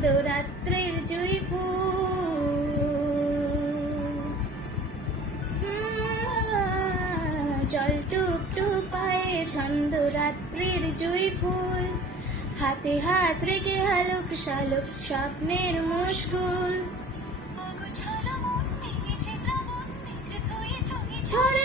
ছন্দ রাত্রির জুই ফুল, জল টুপ টুপ পায়ে ছন্দ রাত্রির জুই ফুল, হাতে হাত রেখে হালুক শালুক স্বপ্নের মুশকুল, ছড়ে